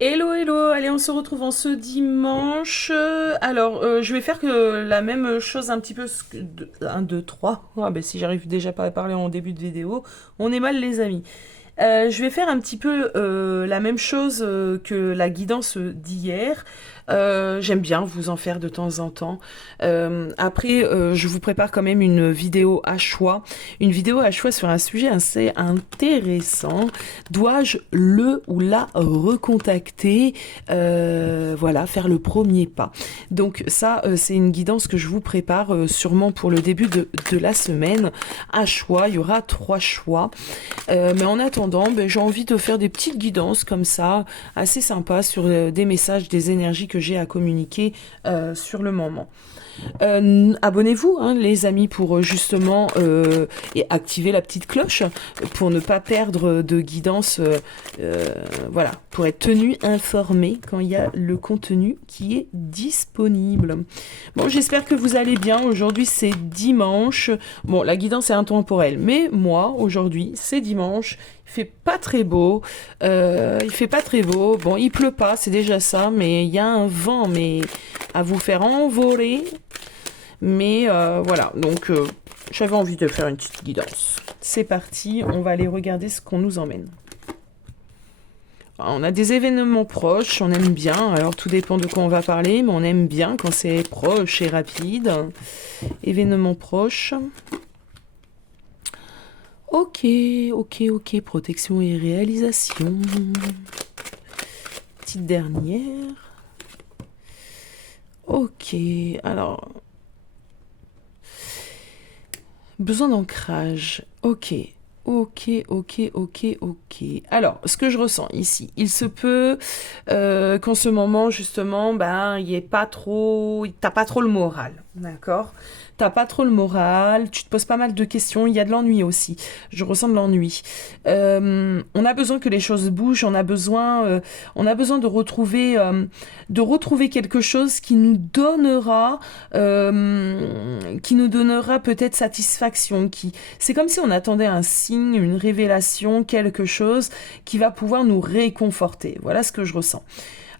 Hello, hello, allez, on se retrouve en ce dimanche. Je vais faire que la même chose un petit peu. 1, 2, 3. Ah, ben, si j'arrive déjà pas à parler en début de vidéo, on est mal, les amis. Je vais faire un petit peu la même chose que la guidance d'hier. J'aime bien vous en faire de temps en temps. Je vous prépare quand même une vidéo à choix. Une vidéo à choix sur un sujet assez intéressant. Dois-je le ou la recontacter? Voilà, faire le premier pas. Donc ça, c'est une guidance que je vous prépare sûrement pour le début de la semaine. À choix, il y aura 3 choix. Mais en attendant, ben, j'ai envie de faire des petites guidances comme ça, assez sympas sur des messages, des énergies que j'ai à communiquer sur le moment. Abonnez-vous, hein, les amis, pour justement et activer la petite cloche pour ne pas perdre de guidance. Voilà, pour être tenu informé quand il y a le contenu qui est disponible. Bon, j'espère que vous allez bien. Aujourd'hui, c'est dimanche. Bon, la guidance est intemporelle, mais moi, aujourd'hui, c'est dimanche. Il fait pas très beau. Il fait pas très beau. Bon, il pleut pas, c'est déjà ça, mais il y a un vent, mais à vous faire envoler. Mais voilà, donc j'avais envie de faire une petite guidance. C'est parti, on va aller regarder ce qu'on nous emmène. On a des événements proches, on aime bien. Alors tout dépend de quoi on va parler, mais on aime bien quand c'est proche et rapide. Événements proches. Ok, ok, ok. Protection et réalisation. Petite dernière. Ok, alors. Besoin d'ancrage. Ok. Ok, ok, ok, ok. Alors, ce que je ressens ici, il se peut qu'en ce moment, justement, ben, il y ait pas trop, t'as pas trop le moral, d'accord? T'as pas trop le moral, tu te poses pas mal de questions, il y a de l'ennui aussi. Je ressens de l'ennui. On a besoin que les choses bougent, on a besoin de retrouver quelque chose qui nous donnera peut-être satisfaction, c'est comme si on attendait un signe, une révélation, quelque chose qui va pouvoir nous réconforter. Voilà ce que je ressens.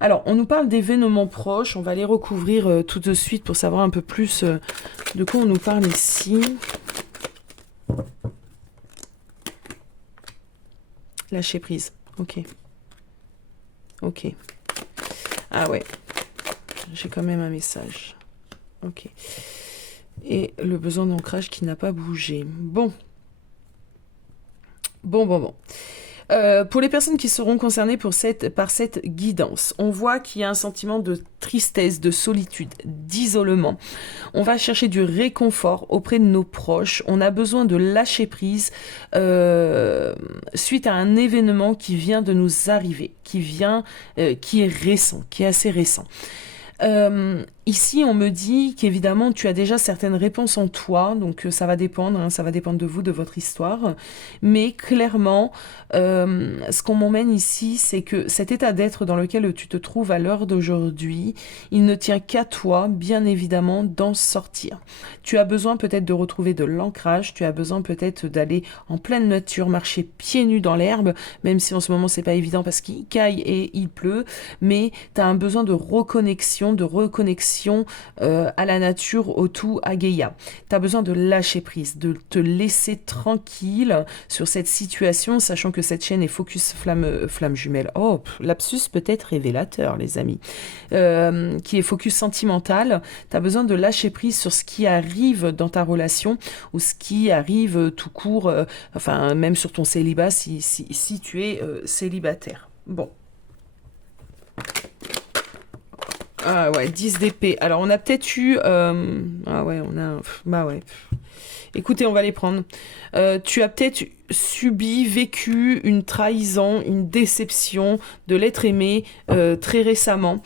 Alors, on nous parle d'événements proches, on va les recouvrir tout de suite pour savoir un peu plus de quoi on nous parle ici. Lâcher prise. Ok. Ok. Ah ouais. J'ai quand même un message. Ok. Et le besoin d'ancrage qui n'a pas bougé. Bon. Bon, bon, bon. Pour les personnes qui seront concernées par cette guidance, on voit qu'il y a un sentiment de tristesse, de solitude, d'isolement. On va chercher du réconfort auprès de nos proches. On a besoin de lâcher prise suite à un événement qui vient de nous arriver, qui est récent, qui est assez récent. Ici, on me dit qu'évidemment, tu as déjà certaines réponses en toi, donc ça va dépendre, hein, ça va dépendre de vous, de votre histoire. Mais clairement, ce qu'on m'emmène ici, c'est que cet état d'être dans lequel tu te trouves à l'heure d'aujourd'hui, il ne tient qu'à toi, bien évidemment, d'en sortir. Tu as besoin peut-être de retrouver de l'ancrage, tu as besoin peut-être d'aller en pleine nature, marcher pieds nus dans l'herbe, même si en ce moment c'est pas évident parce qu'il caille et il pleut, mais tu as un besoin de reconnexion à la nature, au tout, à Gaïa. Tu as besoin de lâcher prise, de te laisser tranquille sur cette situation, sachant que cette chaîne est focus flamme jumelle. Oh, lapsus peut-être révélateur, les amis. Qui est focus sentimental. Tu as besoin de lâcher prise sur ce qui arrive dans ta relation ou ce qui arrive tout court, enfin, même sur ton célibat si tu es célibataire. Bon. Ah ouais, 10 d'épée. Alors on a peut-être eu... Ah ouais, on a... Bah ouais. Écoutez, on va les prendre. Tu as peut-être subi, vécu une trahison, une déception de l'être aimé très récemment.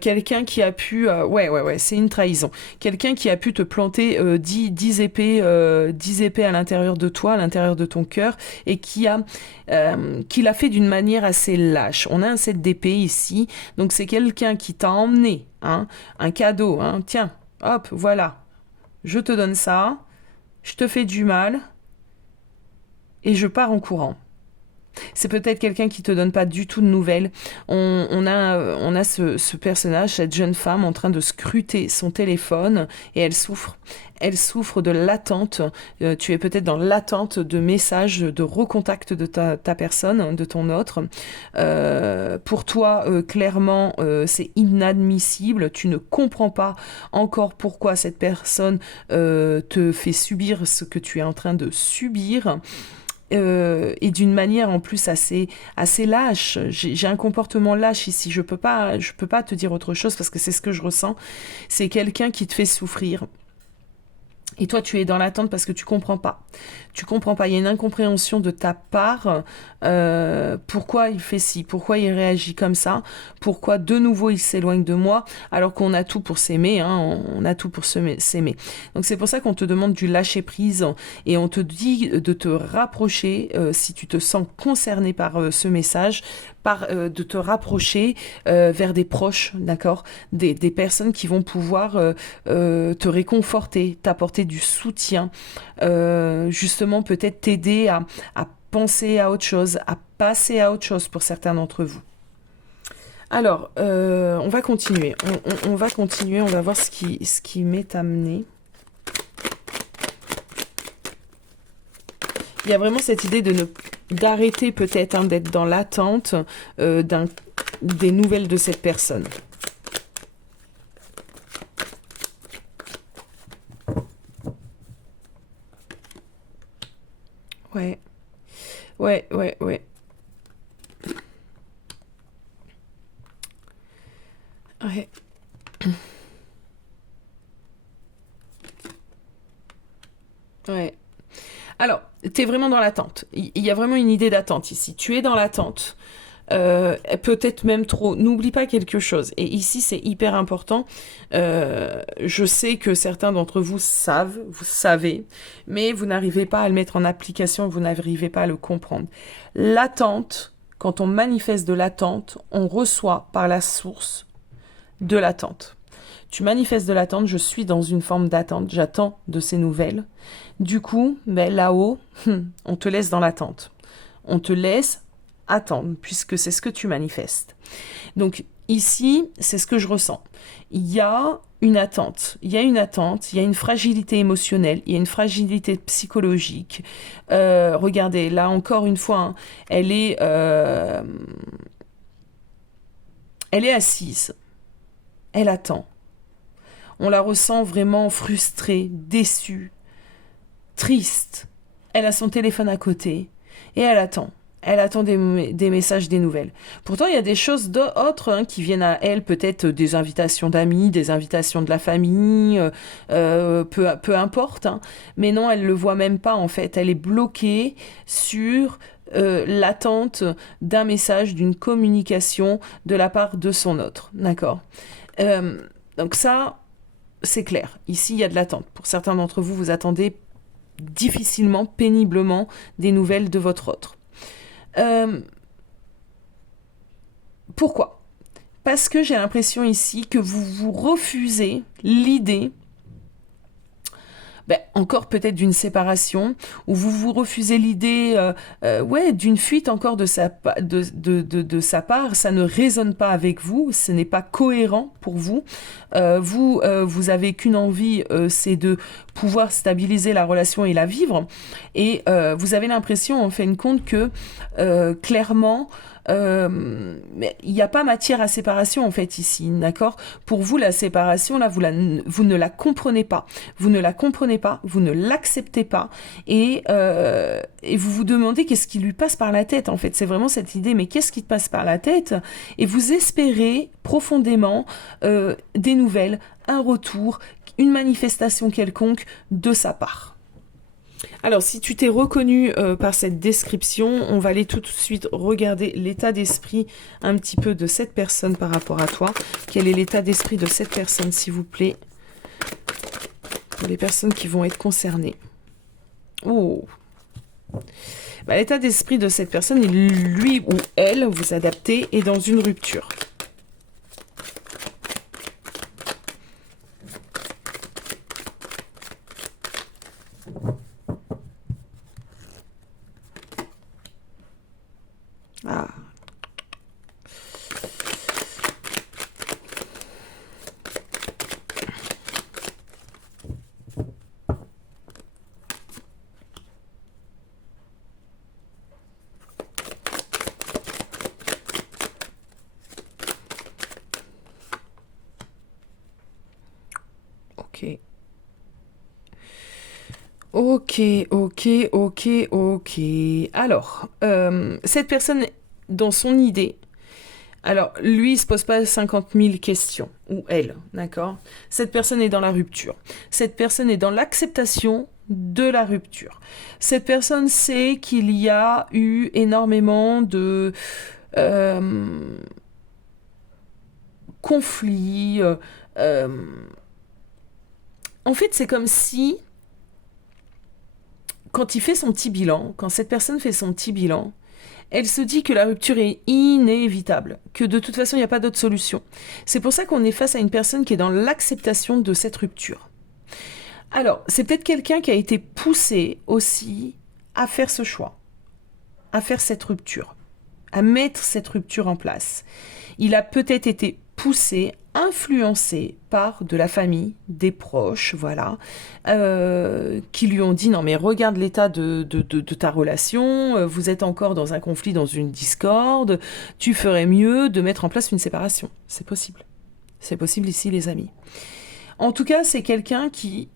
Quelqu'un qui a pu... ouais, c'est une trahison. Quelqu'un qui a pu te planter 10 épées, 10 épées à l'intérieur de toi, à l'intérieur de ton cœur, et qui l'a fait d'une manière assez lâche. On a un set d'épées ici, donc c'est quelqu'un qui t'a emmené, hein, un cadeau, hein, tiens, hop, voilà, je te donne ça, je te fais du mal et je pars en courant. C'est peut-être quelqu'un qui te donne pas du tout de nouvelles. On a ce personnage, cette jeune femme en train de scruter son téléphone et elle souffre. Elle souffre de l'attente. Tu es peut-être dans l'attente de messages, de recontact de ta personne, de ton autre. Pour toi, clairement, c'est inadmissible. Tu ne comprends pas encore pourquoi cette personne te fait subir ce que tu es en train de subir. Et d'une manière en plus assez lâche. J'ai un comportement lâche ici. Je peux pas te dire autre chose parce que c'est ce que je ressens. C'est quelqu'un qui te fait souffrir. Et toi, tu es dans l'attente parce que tu comprends pas. Tu comprends pas. Il y a une incompréhension de ta part. Pourquoi il fait ci? Pourquoi il réagit comme ça? Pourquoi de nouveau il s'éloigne de moi? Alors qu'on a tout pour s'aimer. Hein, on a tout pour s'aimer. Donc c'est pour ça qu'on te demande du lâcher prise et on te dit de te rapprocher si tu te sens concerné par ce message, de te rapprocher vers des proches, d'accord, des personnes qui vont pouvoir te réconforter, t'apporter du soutien, justement peut-être t'aider à penser à autre chose, à passer à autre chose pour certains d'entre vous. Alors, on va continuer. On va continuer, on va voir ce qui m'est amené. Il y a vraiment cette idée d'arrêter peut-être d'être dans l'attente des nouvelles de cette personne. Ouais. Ouais. Ouais. Ouais. Alors, tu es vraiment dans l'attente. Il y a vraiment une idée d'attente ici. Tu es dans l'attente. Peut-être même trop. N'oublie pas quelque chose. Et ici, c'est hyper important. Je sais que certains d'entre vous savez, mais vous n'arrivez pas à le mettre en application, vous n'arrivez pas à le comprendre. L'attente, quand on manifeste de l'attente, on reçoit par la source de l'attente. Tu manifestes de l'attente, je suis dans une forme d'attente, j'attends de ces nouvelles. Du coup, là-haut, on te laisse dans l'attente. On te laisse attendre, puisque c'est ce que tu manifestes. Donc ici, c'est ce que je ressens. Il y a une attente, il y a une fragilité émotionnelle, il y a une fragilité psychologique. Regardez, là encore une fois, hein, elle est assise, elle attend. On la ressent vraiment frustrée, déçue, triste. Elle a son téléphone à côté et elle attend. Elle attend des messages, des nouvelles. Pourtant, il y a des choses d'autres qui viennent à elle, peut-être des invitations d'amis, des invitations de la famille, peu importe. Hein. Mais non, elle le voit même pas en fait. Elle est bloquée sur l'attente d'un message, d'une communication de la part de son autre. D'accord. Donc ça, c'est clair. Ici, il y a de l'attente. Pour certains d'entre vous, vous attendez difficilement, péniblement des nouvelles de votre autre. Pourquoi? Parce que j'ai l'impression ici que vous refusez l'idée, encore peut-être d'une séparation, ou vous refusez l'idée d'une fuite encore de sa part, ça ne résonne pas avec vous, ce n'est pas cohérent pour vous. Vous avez qu'une envie, c'est de pouvoir stabiliser la relation et la vivre, et vous avez l'impression en fin de compte que clairement mais il n'y a pas matière à séparation en fait ici, d'accord? Pour vous, la séparation, là, vous ne la comprenez pas. Vous ne la comprenez pas, vous ne l'acceptez pas, et vous vous demandez qu'est-ce qui lui passe par la tête, en fait. C'est vraiment cette idée, mais qu'est-ce qui te passe par la tête? Et vous espérez profondément des nouvelles, un retour, une manifestation quelconque de sa part. Alors, si tu t'es reconnu par cette description, on va aller tout de suite regarder l'état d'esprit un petit peu de cette personne par rapport à toi. Quel est l'état d'esprit de cette personne, s'il vous plaît, pour les personnes qui vont être concernées. Oh. L'état d'esprit de cette personne, lui ou elle, vous adaptez, est dans une rupture. Ok. Ok, ok, ok, ok. Alors, cette personne, dans son idée, alors lui, il se pose pas 50 000 questions, ou elle, d'accord. Cette personne est dans la rupture. Cette personne est dans l'acceptation de la rupture. Cette personne sait qu'il y a eu énormément de euh, conflits. Euh, en fait, c'est comme si quand il fait son petit bilan, quand cette personne fait son petit bilan, elle se dit que la rupture est inévitable, que de toute façon il n'y a pas d'autre solution. C'est pour ça qu'on est face à une personne qui est dans l'acceptation de cette rupture. Alors, c'est peut-être quelqu'un qui a été poussé aussi à faire ce choix, à faire cette rupture, à mettre cette rupture en place. Il a peut-être été poussé, influencé par de la famille, des proches, voilà, qui lui ont dit non mais regarde l'état de ta relation, vous êtes encore dans un conflit, dans une discorde, tu ferais mieux de mettre en place une séparation. C'est possible. C'est possible ici les amis. En tout cas, c'est quelqu'un qui...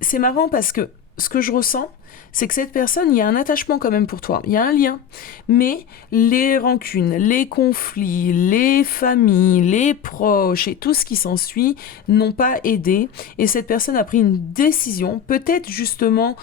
C'est marrant parce que ce que je ressens, c'est que cette personne, il y a un attachement quand même pour toi, il y a un lien. Mais les rancunes, les conflits, les familles, les proches et tout ce qui s'ensuit n'ont pas aidé. Et cette personne a pris une décision, peut-être justement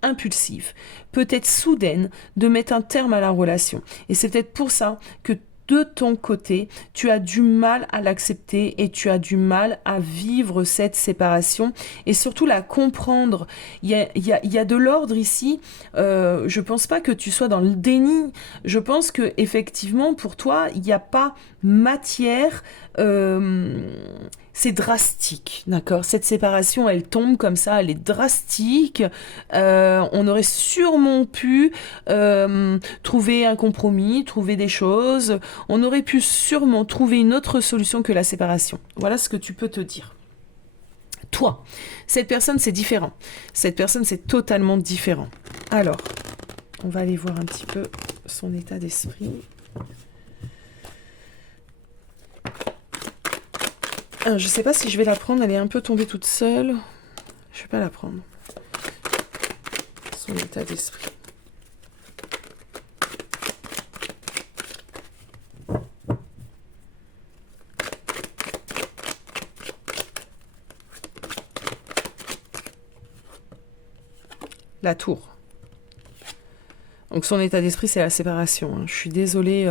impulsive, peut-être soudaine, de mettre un terme à la relation. Et c'est peut-être pour ça que de ton côté, tu as du mal à l'accepter et tu as du mal à vivre cette séparation et surtout la comprendre. Il y a de l'ordre ici. Je pense pas que tu sois dans le déni. Je pense que effectivement pour toi, il n'y a pas matière. C'est drastique, d'accord. Cette séparation, elle tombe comme ça, elle est drastique. On aurait sûrement pu trouver un compromis, trouver des choses. On aurait pu sûrement trouver une autre solution que la séparation. Voilà ce que tu peux te dire. Toi, cette personne, c'est différent. Cette personne, c'est totalement différent. Alors, on va aller voir un petit peu son état d'esprit. Je sais pas si je vais la prendre, elle est un peu tombée toute seule. Je vais pas la prendre. Son état d'esprit. La tour. Donc son état d'esprit, c'est la séparation. Je suis désolée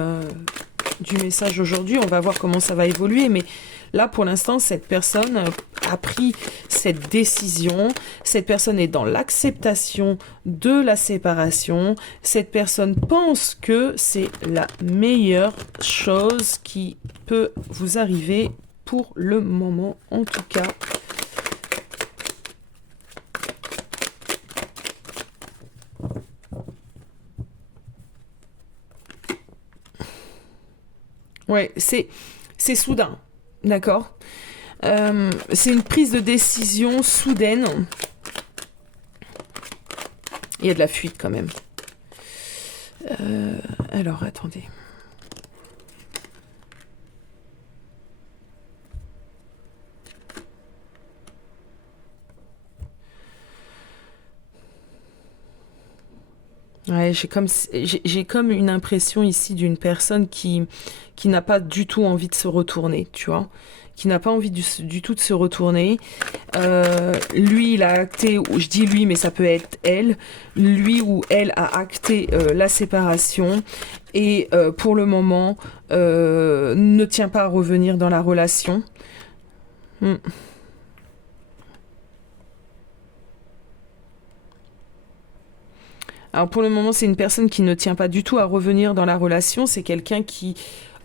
du message aujourd'hui. On va voir comment ça va évoluer. Mais là, pour l'instant, cette personne a pris cette décision. Cette personne est dans l'acceptation de la séparation. Cette personne pense que c'est la meilleure chose qui peut vous arriver pour le moment, en tout cas. Ouais, c'est soudain, d'accord. C'est une prise de décision soudaine. Il y a de la fuite quand même. Alors, attendez. Ouais, j'ai comme une impression ici d'une personne qui n'a pas du tout envie de se retourner, tu vois, qui n'a pas envie du tout de se retourner. Lui, il a acté, je dis lui, mais ça peut être elle, lui ou elle a acté la séparation et pour le moment ne tient pas à revenir dans la relation. Hmm. Alors pour le moment, c'est une personne qui ne tient pas du tout à revenir dans la relation. C'est quelqu'un qui,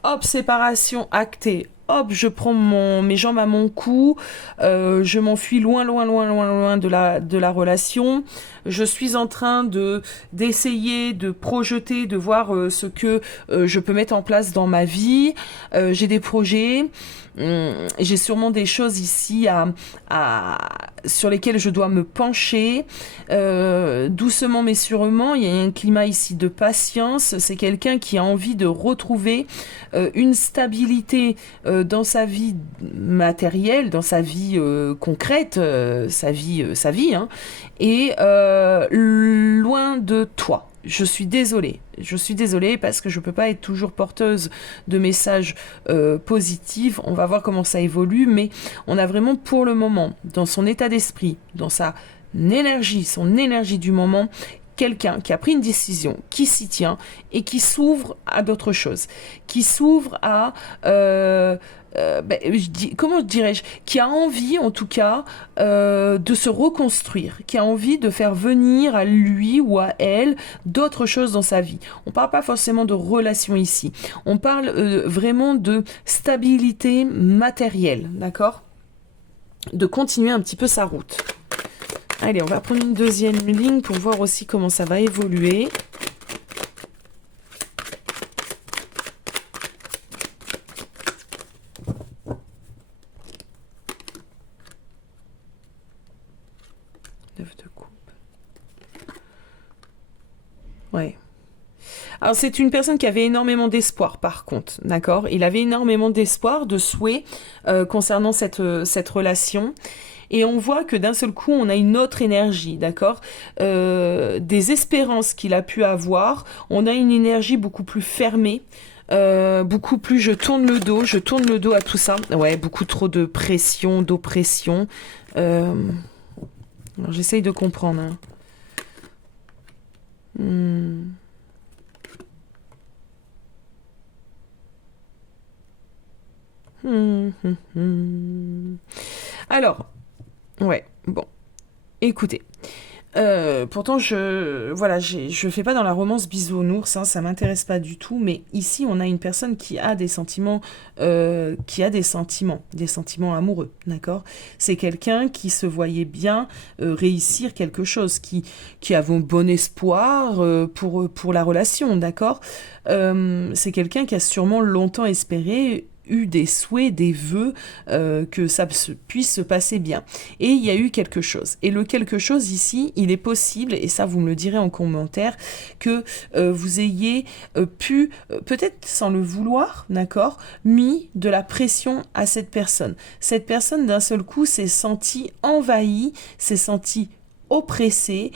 hop, séparation actée. Hop, je prends mes jambes à mon cou, je m'enfuis loin, loin, loin, loin, loin de la relation. Je suis en train d'essayer de projeter, de voir ce que je peux mettre en place dans ma vie. J'ai des projets. J'ai sûrement des choses ici sur lesquelles je dois me pencher. Doucement mais sûrement, il y a un climat ici de patience. C'est quelqu'un qui a envie de retrouver une stabilité dans sa vie matérielle, dans sa vie concrète, sa vie, hein, et loin de toi. Je suis désolée parce que je peux pas être toujours porteuse de messages positifs. On va voir comment ça évolue, mais on a vraiment pour le moment, dans son état d'esprit, dans son énergie du moment, quelqu'un qui a pris une décision, qui s'y tient et qui s'ouvre à d'autres choses, qui s'ouvre à, comment dirais-je, qui a envie en tout cas de se reconstruire, qui a envie de faire venir à lui ou à elle d'autres choses dans sa vie. On parle pas forcément de relations ici, on parle vraiment de stabilité matérielle, d'accord ? De continuer un petit peu sa route. Allez, on va prendre une deuxième ligne pour voir aussi comment ça va évoluer. Neuf de coupe. Ouais. Alors c'est une personne qui avait énormément d'espoir par contre, d'accord ? Il avait énormément d'espoir, de souhait concernant cette relation. Et on voit que d'un seul coup, on a une autre énergie, d'accord ? Des espérances qu'il a pu avoir. On a une énergie beaucoup plus fermée. Beaucoup plus je tourne le dos à tout ça. Ouais, beaucoup trop de pression, d'oppression. Alors, j'essaye de comprendre. Hein. Alors, ouais, bon, écoutez, pourtant je fais pas dans la romance bisounours, hein, ça m'intéresse pas du tout, mais ici on a une personne qui a des sentiments, des sentiments amoureux, d'accord ? C'est quelqu'un qui se voyait bien réussir quelque chose, qui avait un bon espoir pour la relation, d'accord ? C'est quelqu'un qui a sûrement longtemps espéré eu des souhaits, des vœux que ça puisse se passer bien. Et il y a eu quelque chose. Et le quelque chose ici, il est possible, et ça vous me le direz en commentaire, que vous ayez pu, peut-être sans le vouloir, d'accord, mis de la pression à cette personne. Cette personne, d'un seul coup, s'est sentie envahie, s'est sentie oppressée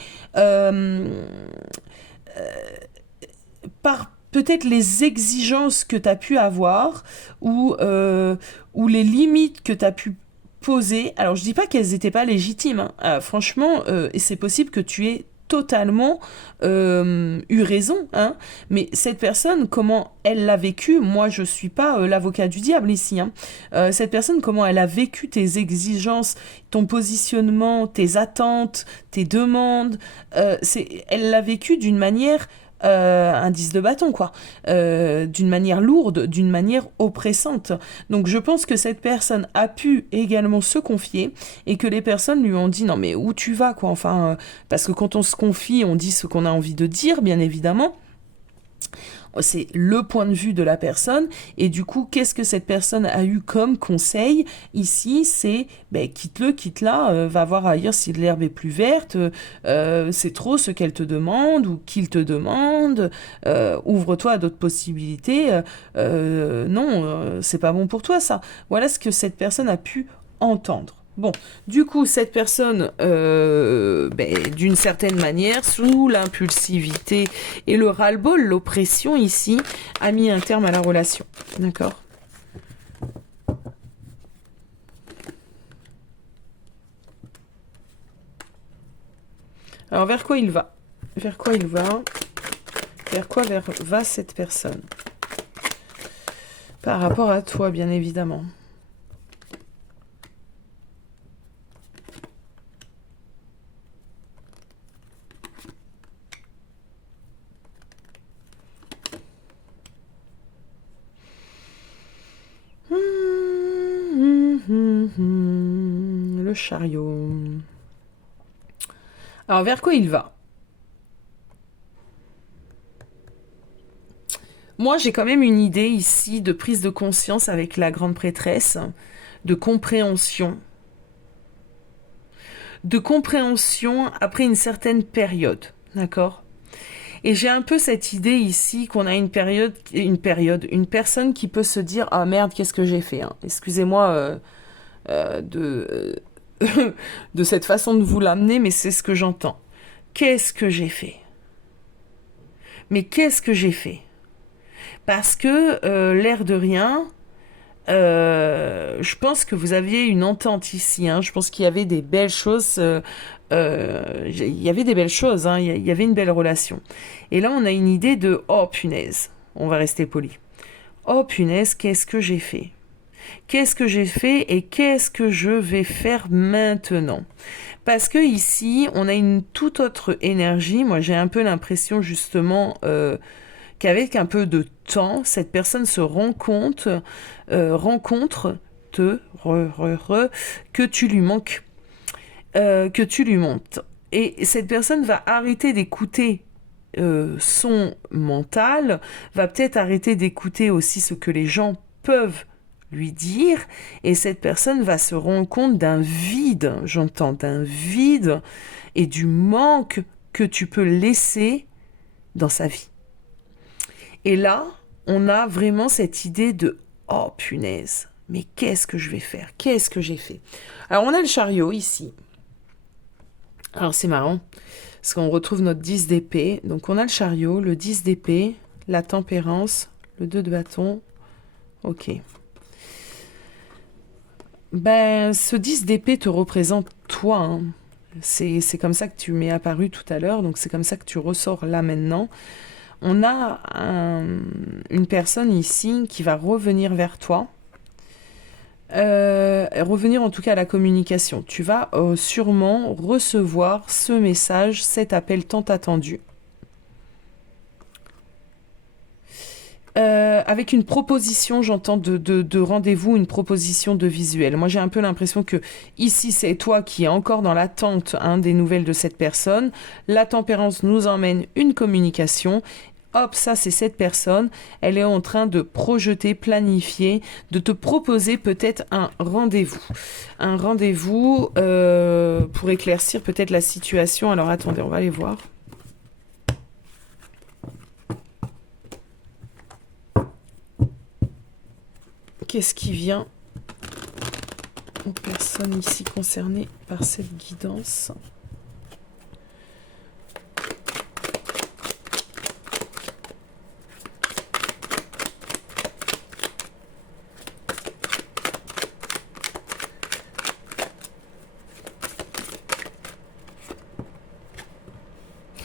par peut-être les exigences que tu as pu avoir ou les limites que tu as pu poser. Alors, je dis pas qu'elles n'étaient pas légitimes. Hein. Franchement, et c'est possible que tu aies totalement eu raison. Hein. Mais cette personne, comment elle l'a vécu, moi, je suis pas l'avocat du diable ici. Hein. Cette personne, comment elle a vécu tes exigences, ton positionnement, tes attentes, tes demandes, elle l'a vécu d'une manière un 10 de bâton, quoi. D'une manière lourde, d'une manière oppressante. Donc je pense que cette personne a pu également se confier et que les personnes lui ont dit non mais où tu vas, quoi. Enfin, parce que quand on se confie, on dit ce qu'on a envie de dire, bien évidemment. C'est le point de vue de la personne et du coup qu'est-ce que cette personne a eu comme conseil ici, c'est quitte-la, va voir ailleurs si l'herbe est plus verte, c'est trop ce qu'elle te demande ou qu'il te demande, ouvre-toi à d'autres possibilités, non, c'est pas bon pour toi ça. Voilà ce que cette personne a pu entendre. Bon, du coup, cette personne, d'une certaine manière, sous l'impulsivité et le ras-le-bol, l'oppression ici, a mis un terme à la relation. D'accord ? Alors, vers quoi il va ? Vers quoi il va ? Vers quoi va cette personne ? Par rapport à toi, bien évidemment. Le chariot. Alors, vers quoi il va ? Moi, j'ai quand même une idée ici de prise de conscience avec la grande prêtresse, de compréhension. De compréhension après une certaine période, d'accord ? Et j'ai un peu cette idée ici qu'on a une personne qui peut se dire ah merde, qu'est-ce que j'ai fait, hein. Excusez-moi de de cette façon de vous l'amener, mais c'est ce que j'entends. Qu'est-ce que j'ai fait? Mais qu'est-ce que j'ai fait? Parce que l'air de rien, je pense que vous aviez une entente ici, hein. Je pense qu'il y avait des belles choses. Il y avait des belles choses, hein. Il y avait une belle relation. Et là, on a une idée de oh punaise. On va rester poli. Oh punaise, qu'est-ce que j'ai fait? Qu'est-ce que j'ai fait et qu'est-ce que je vais faire maintenant? Parce que ici, on a une toute autre énergie. Moi, j'ai un peu l'impression justement qu'avec un peu de temps, cette personne se rencontre, que tu lui manques, que tu lui montes. Et cette personne va arrêter d'écouter son mental, va peut-être arrêter d'écouter aussi ce que les gens peuvent lui dire, et cette personne va se rendre compte d'un vide, j'entends, d'un vide et du manque que tu peux laisser dans sa vie. Et là, on a vraiment cette idée de « Oh punaise, mais qu'est-ce que je vais faire? Qu'est-ce que j'ai fait ?» Alors, on a le chariot ici. Alors, c'est marrant, parce qu'on retrouve notre 10 d'épée. Donc, on a le chariot, le 10 d'épée, la tempérance, le 2 de bâton. Ok. Ben, ce 10 d'épée te représente toi, hein. C'est comme ça que tu m'es apparu tout à l'heure, donc c'est comme ça que tu ressors là maintenant. On a une personne ici qui va revenir vers toi, revenir en tout cas à la communication. Tu vas sûrement recevoir ce message, cet appel tant attendu. Avec une proposition, j'entends de rendez-vous, une proposition de visuel. Moi, j'ai un peu l'impression que ici, c'est toi qui es encore dans l'attente des nouvelles de cette personne. La tempérance nous emmène une communication. Hop, ça, c'est cette personne. Elle est en train de projeter, planifier, de te proposer peut-être un rendez-vous. Un rendez-vous pour éclaircir peut-être la situation. Alors, attendez, on va aller voir. Qu'est-ce qui vient aux personnes ici concernées par cette guidance?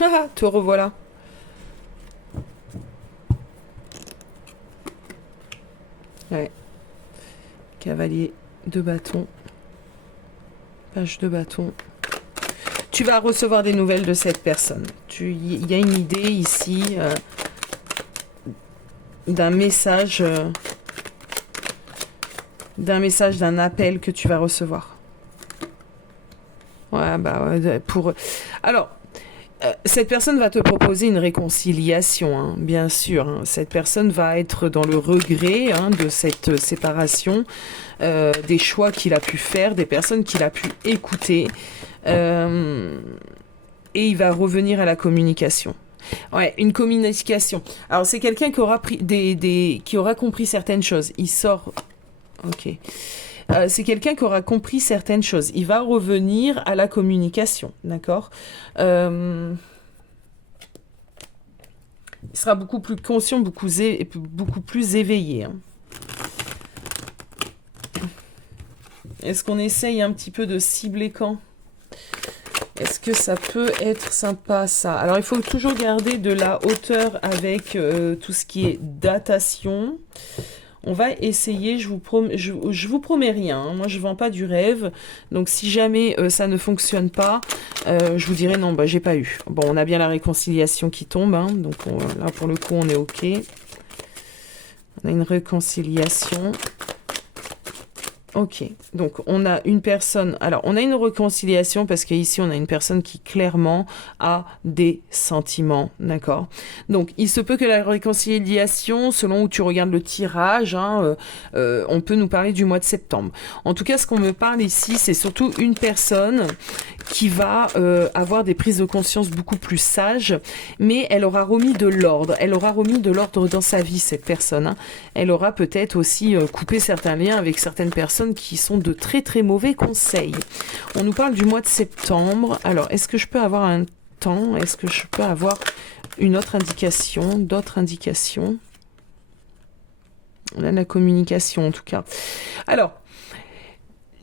Ah, te revoilà. Ouais. Cavalier de bâton. Page de bâton. Tu vas recevoir des nouvelles de cette personne. Il y a une idée ici d'un message, d'un appel que tu vas recevoir. Ouais, bah ouais, alors, cette personne va te proposer une réconciliation, hein, bien sûr. Hein. Cette personne va être dans le regret de cette séparation, des choix qu'il a pu faire, des personnes qu'il a pu écouter. Et il va revenir à la communication. Ouais, une communication. Alors, c'est quelqu'un qui aura qui aura compris certaines choses. Il sort... Ok. C'est quelqu'un qui aura compris certaines choses. Il va revenir à la communication, d'accord? Il sera beaucoup plus conscient, beaucoup plus éveillé. Hein. Est-ce qu'on essaye un petit peu de cibler quand? Est-ce que ça peut être sympa, ça? Alors, il faut toujours garder de la hauteur avec tout ce qui est datation. On va essayer, je vous promets rien, hein. Moi je vends pas du rêve, donc si jamais ça ne fonctionne pas, je vous dirai non, bah j'ai pas eu. Bon, on a bien la réconciliation qui tombe, hein, donc là pour le coup on est ok. On a une réconciliation. Ok, donc on a une personne, alors on a une réconciliation parce qu'ici on a une personne qui clairement a des sentiments, d'accord? Donc il se peut que la réconciliation, selon où tu regardes le tirage, hein, on peut nous parler du mois de septembre. En tout cas, ce qu'on me parle ici, c'est surtout une personne qui va avoir des prises de conscience beaucoup plus sages, mais elle aura remis de l'ordre. Elle aura remis de l'ordre dans sa vie, cette personne, hein. Elle aura peut-être aussi coupé certains liens avec certaines personnes qui sont de très très mauvais conseils. On nous parle du mois de septembre. Alors, est-ce que je peux avoir un temps? Est-ce que je peux avoir une autre indication? D'autres indications? On a la communication en tout cas. Alors,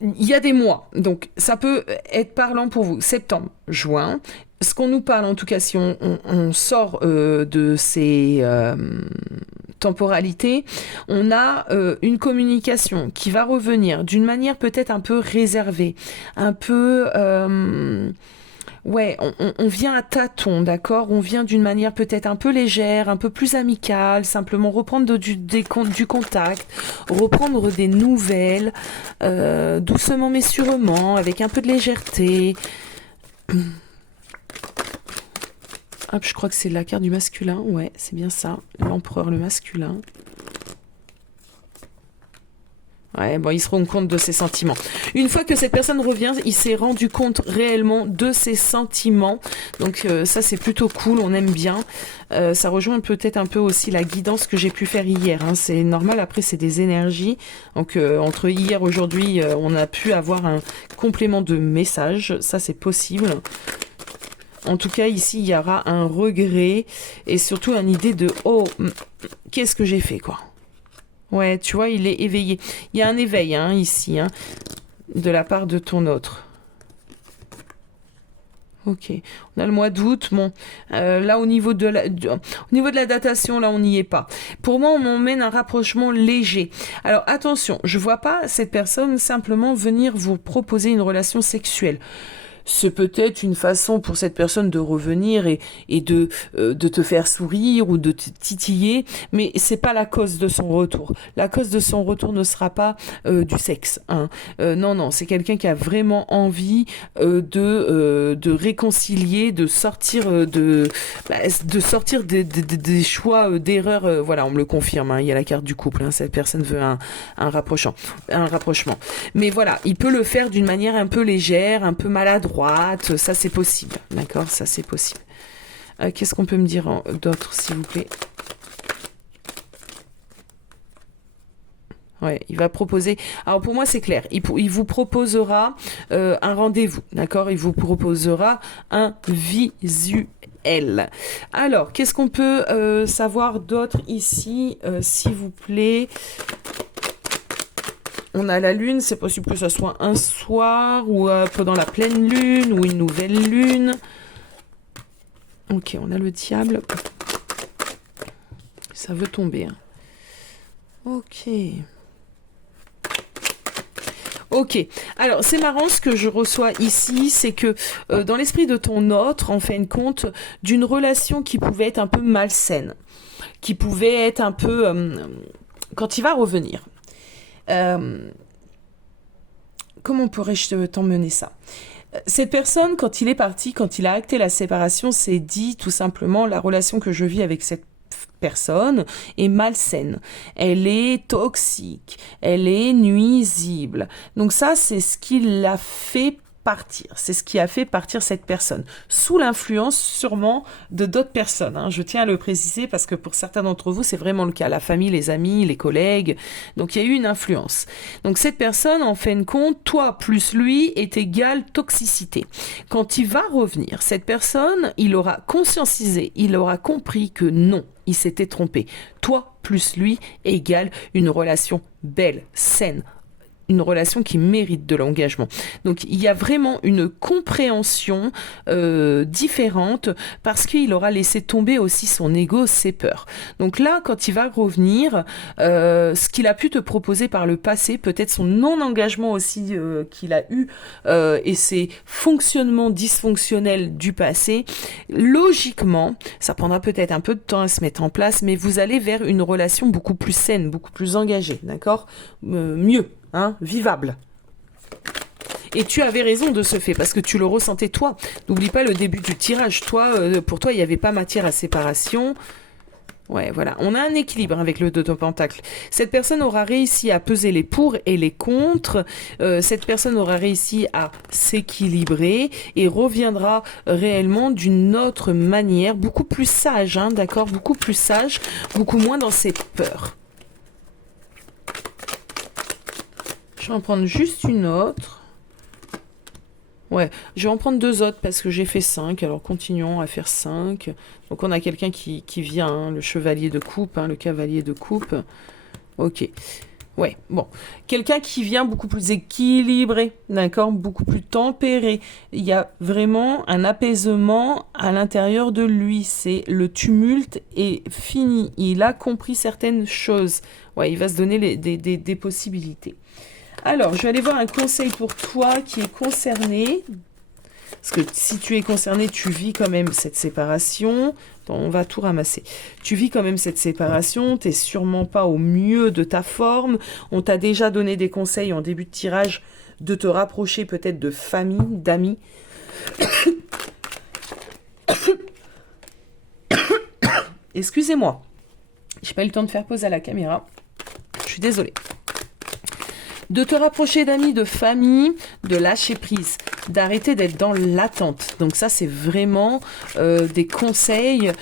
il y a des mois, donc ça peut être parlant pour vous. Septembre, juin. Ce qu'on nous parle, en tout cas, si on sort de ces temporalités, on a une communication qui va revenir d'une manière peut-être un peu réservée, un peu... ouais, on vient à tâtons, d'accord? On vient d'une manière peut-être un peu légère, un peu plus amicale, simplement reprendre du contact, reprendre des nouvelles, doucement mais sûrement, avec un peu de légèreté. Hop, je crois que c'est la carte du masculin, ouais, c'est bien ça, l'empereur, le masculin. Ouais, bon, il se rend compte de ses sentiments. Une fois que cette personne revient, il s'est rendu compte réellement de ses sentiments. Donc ça, c'est plutôt cool, on aime bien. Ça rejoint peut-être un peu aussi la guidance que j'ai pu faire hier, hein. C'est normal, après c'est des énergies. Donc entre hier et aujourd'hui, on a pu avoir un complément de message. Ça, c'est possible. En tout cas, ici, il y aura un regret et surtout une idée de « Oh, qu'est-ce que j'ai fait, quoi ?» Ouais, tu vois, il est éveillé. Il y a un éveil, hein, ici, hein, de la part de ton autre. Ok, on a le mois d'août. Bon, là, au niveau de la datation, là, on n'y est pas. Pour moi, on m'emmène un rapprochement léger. Alors, attention, je vois pas cette personne simplement venir vous proposer une relation sexuelle. C'est peut-être une façon pour cette personne de revenir et de te faire sourire ou de te titiller, mais c'est pas la cause de son retour. La cause de son retour du sexe, hein. Non, non, c'est quelqu'un qui a vraiment envie de réconcilier, de sortir des choix, d'erreurs. Voilà, on me le confirme, hein, il y a la carte du couple, hein, cette personne veut un rapprochement. Mais voilà, il peut le faire d'une manière un peu légère, un peu maladroite. Ça c'est possible, d'accord, ça c'est possible. Qu'est-ce qu'on peut me dire d'autre, s'il vous plaît? Ouais, il va proposer. Alors pour moi c'est clair, il vous proposera un rendez-vous, d'accord? Il vous proposera un visuel. Alors, qu'est-ce qu'on peut savoir d'autre ici, s'il vous plaît? On a la lune, c'est possible que ce soit un soir ou pendant la pleine lune ou une nouvelle lune. Ok, on a le diable. Ça veut tomber, hein. Ok. Ok, alors c'est marrant, ce que je reçois ici, c'est que dans l'esprit de ton autre, en fin de compte, d'une relation qui pouvait être un peu malsaine, qui pouvait être un peu... quand il va revenir... comment pourrais-je t'emmener ça? Cette personne, quand il est parti, quand il a acté la séparation, s'est dit tout simplement: la relation que je vis avec cette personne est malsaine, elle est toxique, elle est nuisible. Donc ça, c'est ce qui l'a fait partir. C'est ce qui a fait partir cette personne, sous l'influence sûrement de d'autres personnes, hein. Je tiens à le préciser parce que pour certains d'entre vous, c'est vraiment le cas. La famille, les amis, les collègues. Donc il y a eu une influence. Donc cette personne, en fin de compte, toi plus lui est égal toxicité. Quand il va revenir, cette personne, il aura conscientisé, il aura compris que non, il s'était trompé. Toi plus lui égale une relation belle, saine, une relation qui mérite de l'engagement. Donc il y a vraiment une compréhension différente parce qu'il aura laissé tomber aussi son ego, ses peurs. Donc là, quand il va revenir, ce qu'il a pu te proposer par le passé, peut-être son non-engagement aussi qu'il a eu et ses fonctionnements dysfonctionnels du passé, logiquement, ça prendra peut-être un peu de temps à se mettre en place, mais vous allez vers une relation beaucoup plus saine, beaucoup plus engagée, d'accord? Mieux. hein, vivable. Et tu avais raison de ce fait, parce que tu le ressentais toi. N'oublie pas le début du tirage. Toi, pour toi, il n'y avait pas matière à séparation. Ouais, voilà. On a un équilibre avec le 2 de Pentacle. Cette personne aura réussi à peser les pour et les contre. Cette personne aura réussi à s'équilibrer et reviendra réellement d'une autre manière, beaucoup plus sage, hein, d'accord? Beaucoup plus sage, beaucoup moins dans ses peurs. Je vais en prendre juste une autre. Ouais, je vais en prendre 2 autres parce que j'ai fait 5, alors continuons à faire 5. Donc on a quelqu'un qui vient, hein, le chevalier de coupe, hein, le cavalier de coupe. Ok, ouais, bon. Quelqu'un qui vient beaucoup plus équilibré, d'accord, beaucoup plus tempéré. Il y a vraiment un apaisement à l'intérieur de lui. C'est le tumulte est fini. Il a compris certaines choses. Ouais, il va se donner des possibilités. Alors, je vais aller voir un conseil pour toi qui est concerné. Parce que si tu es concerné, tu vis quand même cette séparation. Bon, on va tout ramasser. Tu vis quand même cette séparation. Tu n'es sûrement pas au mieux de ta forme. On t'a déjà donné des conseils en début de tirage de te rapprocher peut-être de famille, d'amis. Excusez-moi. Je n'ai pas eu le temps de faire pause à la caméra. Je suis désolée. De te rapprocher d'amis, de famille, de lâcher prise, d'arrêter d'être dans l'attente. Donc ça, c'est vraiment des conseils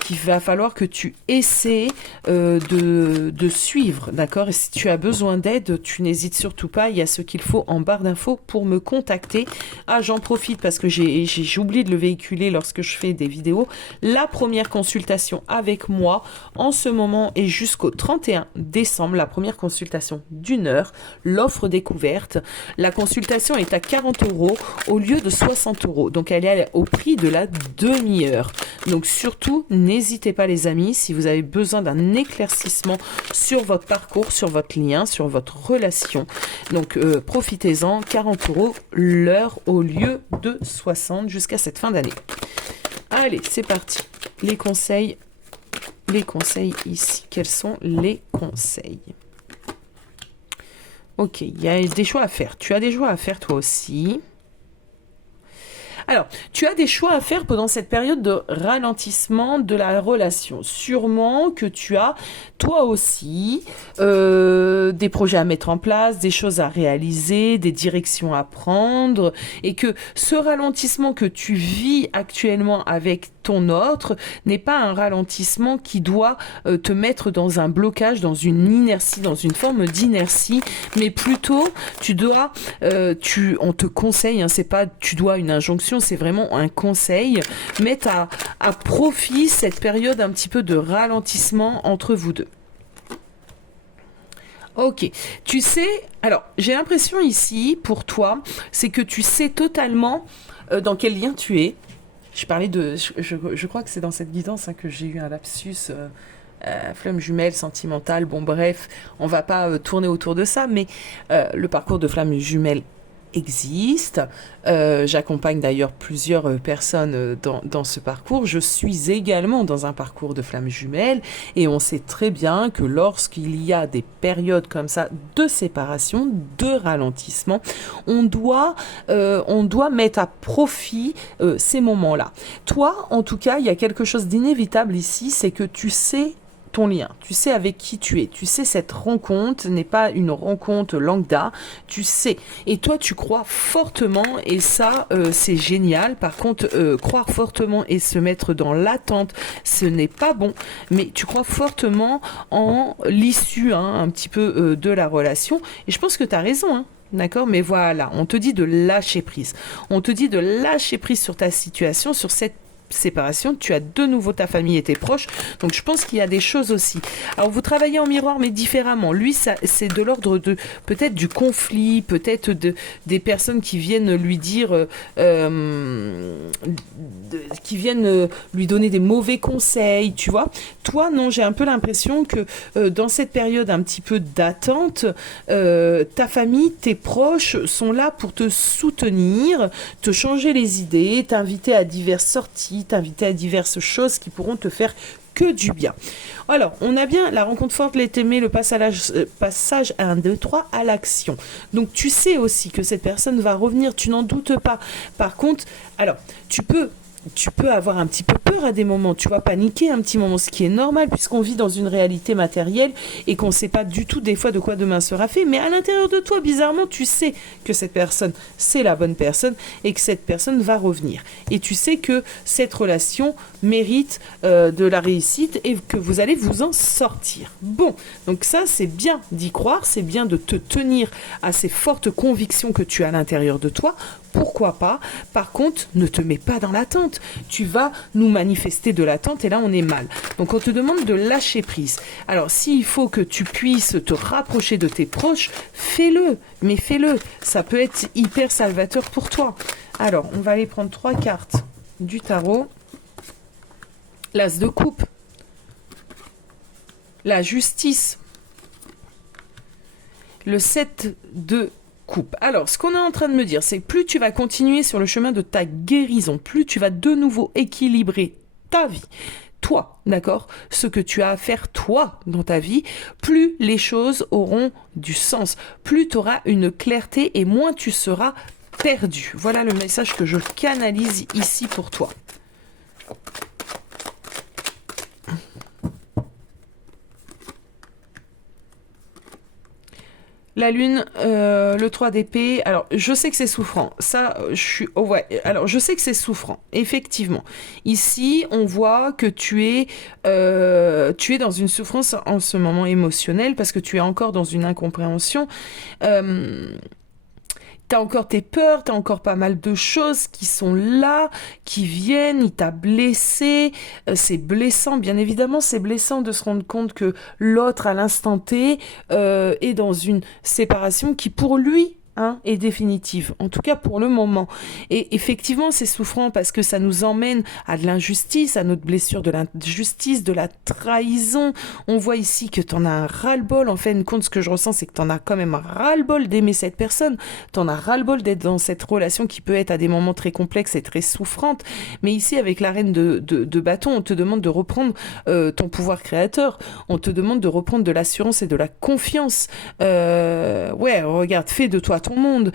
qu'il va falloir que tu essaies de suivre, d'accord? Et si tu as besoin d'aide, tu n'hésites surtout pas. Il y a ce qu'il faut en barre d'infos pour me contacter. Ah, j'en profite parce que j'ai oublié de le véhiculer lorsque je fais des vidéos. La première consultation avec moi en ce moment est jusqu'au 31 décembre. La première consultation d'1 heure. L'offre découverte. La consultation est à 40 € au lieu de 60 €. Donc, elle est au prix de la demi-heure. Donc, surtout, n'hésitez pas les amis, si vous avez besoin d'un éclaircissement sur votre parcours, sur votre lien, sur votre relation. Donc, profitez-en, 40 € l'heure au lieu de 60 jusqu'à cette fin d'année. Allez, c'est parti. Les conseils ici. Quels sont les conseils ? Ok, il y a des choix à faire. Tu as des choix à faire toi aussi. Alors, tu as des choix à faire pendant cette période de ralentissement de la relation. Sûrement que tu as, toi aussi, des projets à mettre en place, des choses à réaliser, des directions à prendre, et que ce ralentissement que tu vis actuellement avec ton autre n'est pas un ralentissement qui doit te mettre dans un blocage, dans une inertie, dans une forme d'inertie, mais plutôt tu dois, on te conseille, hein, c'est pas tu dois une injonction, c'est vraiment un conseil, mettre à profit cette période un petit peu de ralentissement entre vous deux. Ok, tu sais, alors j'ai l'impression ici pour toi, c'est que tu sais totalement dans quel lien tu es. Je parlais je crois que c'est dans cette guidance hein, que j'ai eu un lapsus, flamme jumelle, sentimentale, bon bref, on va pas tourner autour de ça, mais le parcours de flamme jumelle existe. J'accompagne d'ailleurs plusieurs personnes dans ce parcours. Je suis également dans un parcours de flamme jumelle et on sait très bien que lorsqu'il y a des périodes comme ça de séparation, de ralentissement, on doit mettre à profit ces moments-là. Toi, en tout cas, il y a quelque chose d'inévitable ici, c'est que tu sais ton lien, tu sais avec qui tu es, tu sais cette rencontre n'est pas une rencontre lambda, tu sais, et toi tu crois fortement et ça c'est génial. Par contre croire fortement et se mettre dans l'attente ce n'est pas bon, mais tu crois fortement en l'issue hein, un petit peu de la relation et je pense que tu as raison hein. D'accord, mais voilà, on te dit de lâcher prise. On te dit de lâcher prise sur ta situation, sur cette séparation, tu as de nouveau ta famille et tes proches, donc je pense qu'il y a des choses aussi. Alors vous travaillez en miroir mais différemment, lui ça, c'est de l'ordre de peut-être du conflit, peut-être des personnes qui viennent lui dire qui viennent lui donner des mauvais conseils, tu vois. Toi non, j'ai un peu l'impression que dans cette période un petit peu d'attente, ta famille, tes proches sont là pour te soutenir, te changer les idées, t'inviter à diverses sorties, t'inviter à diverses choses qui pourront te faire que du bien. Alors, on a bien la rencontre forte, l'est aimé, le passage 1, 2, 3 à l'action. Donc, tu sais aussi que cette personne va revenir, tu n'en doutes pas. Par contre, alors, tu peux avoir un petit peu peur à des moments, tu vas paniquer un petit moment, ce qui est normal puisqu'on vit dans une réalité matérielle et qu'on ne sait pas du tout des fois de quoi demain sera fait, mais à l'intérieur de toi, bizarrement, tu sais que cette personne, c'est la bonne personne et que cette personne va revenir. Et tu sais que cette relation mérite de la réussite et que vous allez vous en sortir. Bon, donc ça, c'est bien d'y croire, c'est bien de te tenir à ces fortes convictions que tu as à l'intérieur de toi. Pourquoi pas? Par contre, ne te mets pas dans l'attente. Tu vas nous manifester de l'attente et là, on est mal. Donc, on te demande de lâcher prise. Alors, s'il faut que tu puisses te rapprocher de tes proches, fais-le. Mais fais-le. Ça peut être hyper salvateur pour toi. Alors, on va aller prendre 3 cartes du tarot. L'As de coupe. La justice. Le 7 de coupe. Alors, ce qu'on est en train de me dire, c'est que plus tu vas continuer sur le chemin de ta guérison, plus tu vas de nouveau équilibrer ta vie, toi, d'accord, ce que tu as à faire toi dans ta vie, plus les choses auront du sens, plus tu auras une clarté et moins tu seras perdu. Voilà le message que je canalise ici pour toi. La lune, le 3 d'épée, alors je sais que c'est souffrant, ça je suis, oh ouais, alors je sais que c'est souffrant, effectivement. Ici, on voit que tu es dans une souffrance en ce moment émotionnelle parce que tu es encore dans une incompréhension. T'as encore tes peurs, t'as encore pas mal de choses qui sont là, qui viennent, il t'a blessé, c'est blessant, bien évidemment, c'est blessant de se rendre compte que l'autre, à l'instant T, est dans une séparation qui, pour lui, est définitive, en tout cas pour le moment. Et effectivement, c'est souffrant parce que ça nous emmène à de l'injustice, à notre blessure de l'injustice, de la trahison. On voit ici que t'en as un ras-le-bol. En fin de compte, ce que je ressens, c'est que t'en as quand même un ras-le-bol d'aimer cette personne. T'en as ras-le-bol d'être dans cette relation qui peut être à des moments très complexes et très souffrante. Mais ici, avec la reine de bâton, on te demande de reprendre ton pouvoir créateur. On te demande de reprendre de l'assurance et de la confiance. Ouais, regarde, fais de toi ton monde.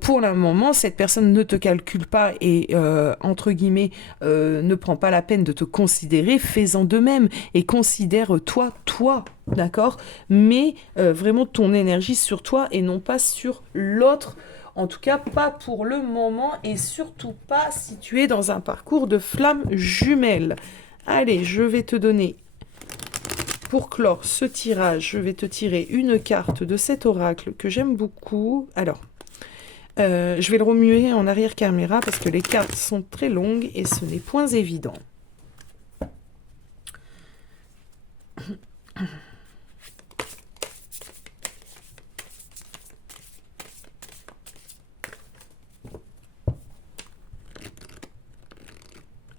Pour le moment, cette personne ne te calcule pas et, entre guillemets, ne prend pas la peine de te considérer. Fais-en de même et considère-toi, toi, d'accord? Mais vraiment ton énergie sur toi et non pas sur l'autre. En tout cas, pas pour le moment et surtout pas si tu es dans un parcours de flammes jumelles. Allez, je vais te donner... Pour clore ce tirage, je vais te tirer une carte de cet oracle que j'aime beaucoup. Alors, je vais le remuer en arrière caméra parce que les cartes sont très longues et ce n'est point évident.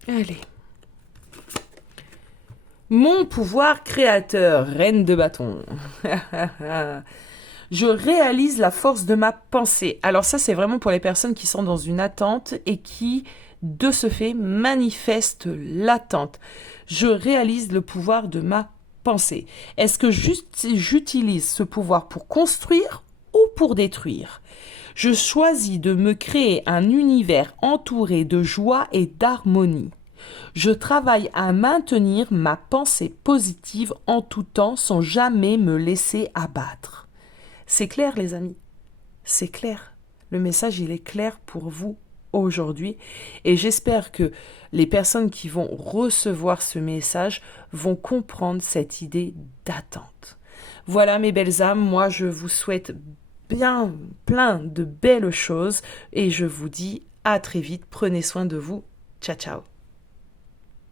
Allez. Mon pouvoir créateur, reine de bâton. Je réalise la force de ma pensée. Alors ça, c'est vraiment pour les personnes qui sont dans une attente et qui, de ce fait, manifestent l'attente. Je réalise le pouvoir de ma pensée. Est-ce que j'utilise ce pouvoir pour construire ou pour détruire? Je choisis de me créer un univers entouré de joie et d'harmonie. Je travaille à maintenir ma pensée positive en tout temps sans jamais me laisser abattre. C'est clair, les amis? C'est clair. Le message, il est clair pour vous aujourd'hui. Et j'espère que les personnes qui vont recevoir ce message vont comprendre cette idée d'attente. Voilà, mes belles âmes. Moi, je vous souhaite bien plein de belles choses. Et je vous dis à très vite. Prenez soin de vous. Ciao, ciao.